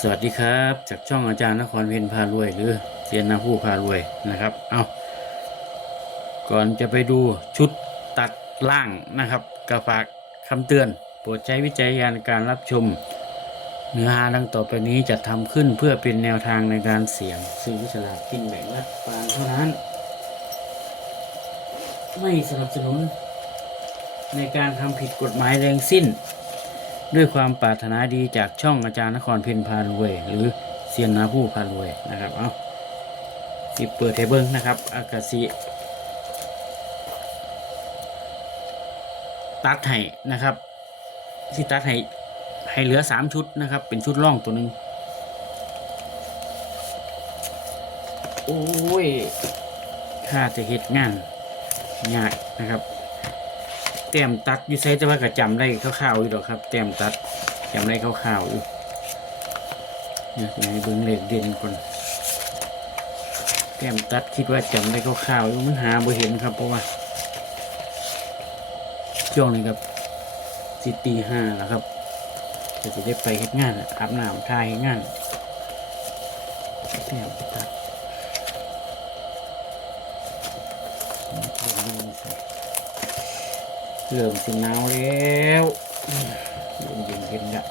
สวัสดีครับ จากช่องอาจารย์นครเพนพารวย หรือเซียนนาผู้พารวยนะครับ เอาก่อนจะไปดูชุดตัดล่างนะครับกระฝากคำเตือน โปรดใช้วิจัยญาณการรับชม เนื้อหาดังต่อไปนี้จะทำขึ้นเพื่อเป็นแนวทางในการเสี่ยงซื้อสลากกินแบ่งรัฐบาลเท่านั้น ไม่สนับสนุนในการทำผิดกฎหมายแรงสิ้น ด้วยความปรารถนาดีจากช่องอาจารย์นครเพ็ญพารวย หรือเซียนนาผู้พารวยนะครับเอาสิเปิดเทเบิลนะครับอากาศิตัดให้นะครับที่ตัดให้ให้เหลือสามชุดนะครับ เป็นชุดล่องตัวหนึ่งโอ้ยค่าจะเฮ็ดงานยากนะครับ ต้มตัดอยู่ใช้แต่ว่าก็จำได้คร่าวๆอยู่ดอกครับแต้มตัดจำได้คร่าวๆอยู่เนี่ยอยากให้เบิ้งเลขเด่นก่อนแต้มตัดคิดว่าจำได้คร่าวๆอยู่มันหาบ่เห็นครับเพราะว่าช่วงนี้ครับสิตีห้าแล้วครับจะจะได้ไปเฮ็ดงานอาบน้ำทายงานแต้มตัด เริ่มสิหนาวแล้วเริ่มเย็นเย็นละ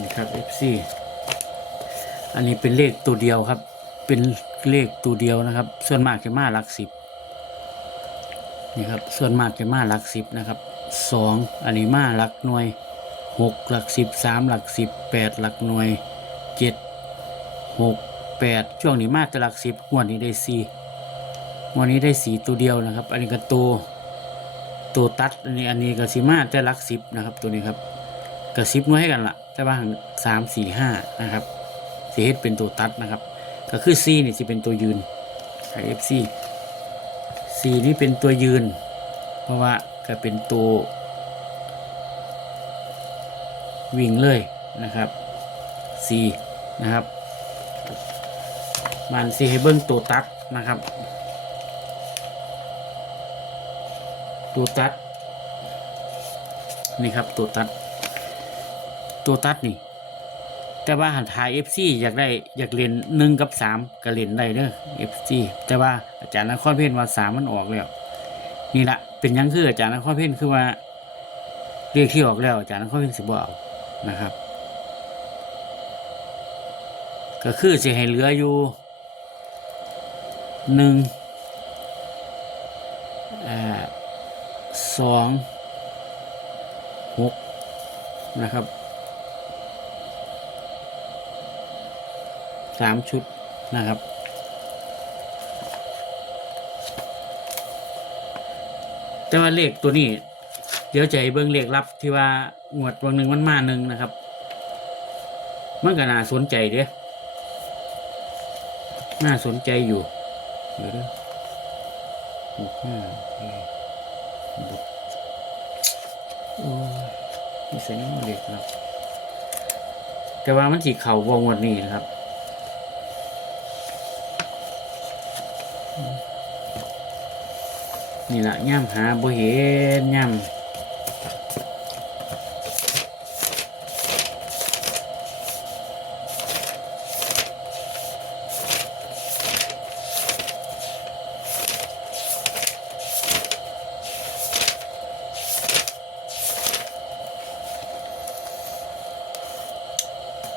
นี่ครับ FC อันนี้เป็นเลขตัวเดียวครับ เป็นเลขตัวเดียวนะครับ ส่วนมากจะมาหลักสิบนี่ครับ ส่วนมากจะมาหลักสิบนะครับสองอันนี้มาหลักหน่วยหกหลักสิบสามหลักสิบแปดหลักหน่วยเจ็ด หกแปดช่วงนี้มาแตหลักสิบงวดนี้ได้สี่งวดนี้ได้สี่ตัวเดียวนะครับ อันนี้ก็ตัวตัวตัดอันนี้อันนี้ก็สีมาแต่หลักสิบนะครับ ตัวนี้ครับก็สิบน้อยให้กันละแต่ว่าสามสี่ห้านะครับสีเฮ็ดเป็นตัวตัดนะครับ ก็คือซีนี่สิเป็นตัวยืนไอเอฟซีซีนี่เป็นตัวยืน เพราะว่าก็เป็นตัววิ่งเลยนะครับซีนะครับ มันสิให้เบิ้งตัวตัดนะครับ ตัวตัด นี่ครับตัวตัด ตัวตัดนี่ แต่ว่าหันทาย FC อยากได้อยากเรียนหนึ่งกับสามก็เรียนได้เด้อ FC แต่ว่าอาจารย์นครเพ่นว่าสามมันออกแล้วนี่ละเป็นยังคืออาจารย์นครเพ่นคือว่าเรียกที่ออกแล้วอาจารย์นครเพ่นสิบ่เอานะครับ ก็คือสิให้เหลืออยู่ หนึ่งอ่าสองหกนะครับสามชุดนะครับ แต่ว่าเลขตัวนี้ เดี๋ยวให้เบิ่งเลขลับที่ว่างวดวันหนึ่งมันมาหนึ่งนะครับมันก็น่าสนใจเด้น่าสนใจอยู่ เดี๋ยวหกห้าโอเคบวกโอ้ยนี่ใส่น้ำเด็กครับ แต่ว่ามันสีเข่าวงวันนี้นะครับนี่แหละย่ำหาบ่เห็นย่ำ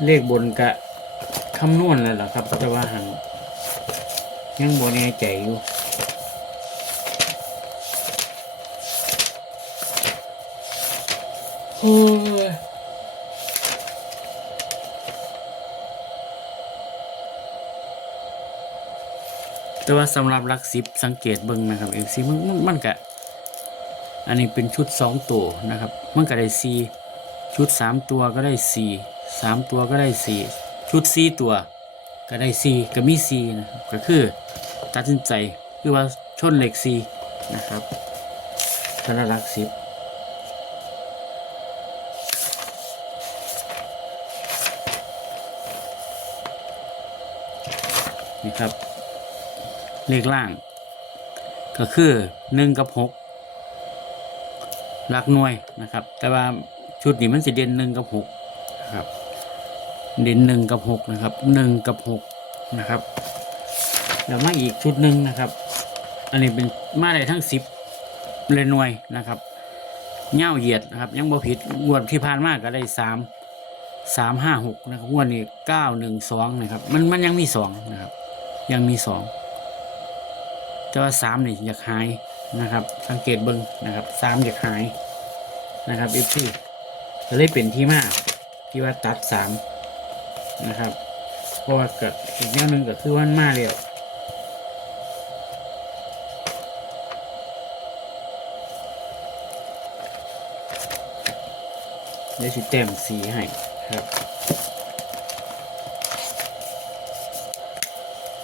เลขบนกะคำนวณแล้วล่ะครับแต่ว่าหังยังบนแน่ใจอยู่โอ้ยแต่ว่าสำหรับลักสิบสังเกตเบิ่งนะครับเอฟซีมันมันมันกะอันนี้เป็นชุดสองตัวนะครับ มันก็ได้สี่ชุดสามตัวก็ได้สี่ สามตัวก็ได้สี่ชุดสี่ตัว ก็ได้สี่ก็มีสี่นะครับก็คือตัดสินใจคือว่าชนเหล็กสี่นะครับสำหรับหลักสิบนี่ครับ เลขล่าง ก็คือหนึ่งกับหกหลักหน่วยนะครับ แต่ว่าชุดนี้มันจะเด่นหนึ่งกับหก เด่นหนึ่งกับหกนะครับหนึ่งกับหกนะครับแล้วมาอีกชุดหนึ่งนะครับ อันนี้เป็นมาได้ทั้งสิบเลยหน่วยนะครับเง่าเหยียดนะครับ ยังบ่ผิดงวดที่ผ่านมาก็ได้สามสามห้าหกนะครับงวดนี้เก้าหนึ่งสองนะครับ มันมันยังมีสองนะครับ ยังมีสองแต่ว่าสามนี่อยากหายนะครับ สังเกตเบิ้งนะครับสามอยากหายนะครับเอฟซีก็เลยเป็นที่มาที่ว่าตัดสาม นะครับ เพราะว่าเกิดอีกแนวหนึ่งก็คือว่ามันมาเร็วเดี๋ยวสิแต้มสีให้ครับ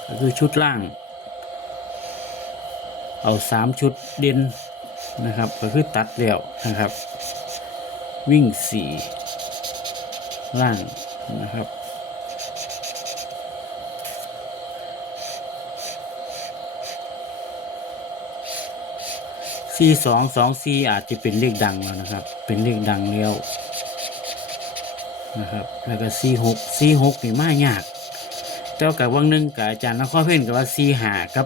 ก็คือชุดล่าง เอาสามชุดเด่นนะครับ ก็คือตัดแล้วนะครับ วิ่งสี่ล่างนะครับ สี่สองสองสี่อาจจะเป็นเลขดังแล้วนะครับ เป็นเลขดังแล้วนะครับ แล้วก็สี่หกสี่หกนี่มายาก เจ้ากับวังหนึ่งกับอาจารย์นครเพ่นกับว่าซีหากับ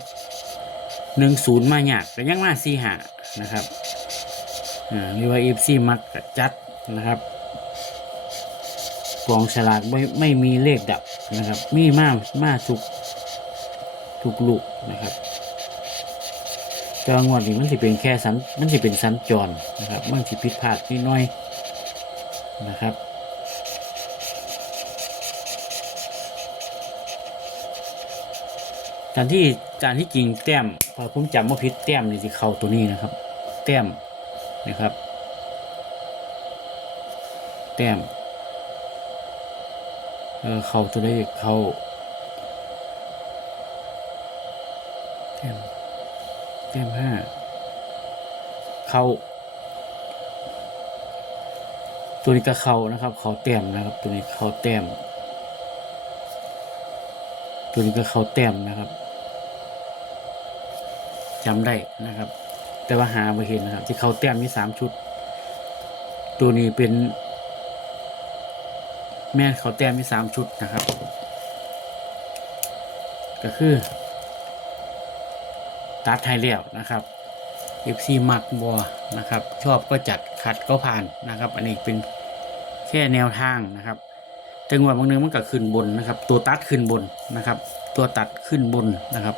หนึ่งศูนย์มายากแต่ยังมาซีหานะครับอ่าหรือว่าเอฟซีมักกะจัดนะครับกองฉลากไม่ไม่มีเลขดับนะครับ มีมามาทุกทุกลูกนะครับ แต่ว่างวดนี้มันสิเป็นแค่สันมันสิเป็นสันจรนะครับมันสิผิดพลาดนิดหน้อยนะครับการที่การที่จริงแต้มพอผมจำว่าพิษแต้มนี่สิเข้าตัวนี้นะครับ แต้มนะครับ แต้มเออเข้าตัวได้เข้าแต้ม แต้มห้าเข้า ตัวนี้ก็เข้านะครับ เข้าแต้มนะครับ ตัวนี้เข้าแต้ม ตัวนี้ก็เข้าแต้มนะครับจำได้นะครับ แต่ว่าหาไม่เห็นนะครับ ที่เขาแต้มมีสามชุด ตัวนี้เป็น แม่เขาแต้มมีสามชุดนะครับ ก็คือ ตัดไทยเลี้ยวนะครับ FC มักบัวนะครับ ชอบก็จัดขัดก็ผ่านนะครับ อันนี้เป็นแค่แนวทางนะครับจังหวะบางนึงมันก็ขึ้นบนนะครับ ตัวตัดขึ้นบนนะครับ ตัวตัดขึ้นบนนะครับ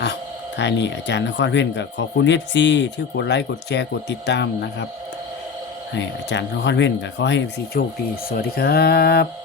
อะท้ายนี้อาจารย์นครเพ่นก็ขอบคุณเอฟซีที่กดไลค์กดแชร์กดติดตามนะครับ ให้อาจารย์นครเพ่นก็ขอให้เอฟซีโชคดี สวัสดีครับ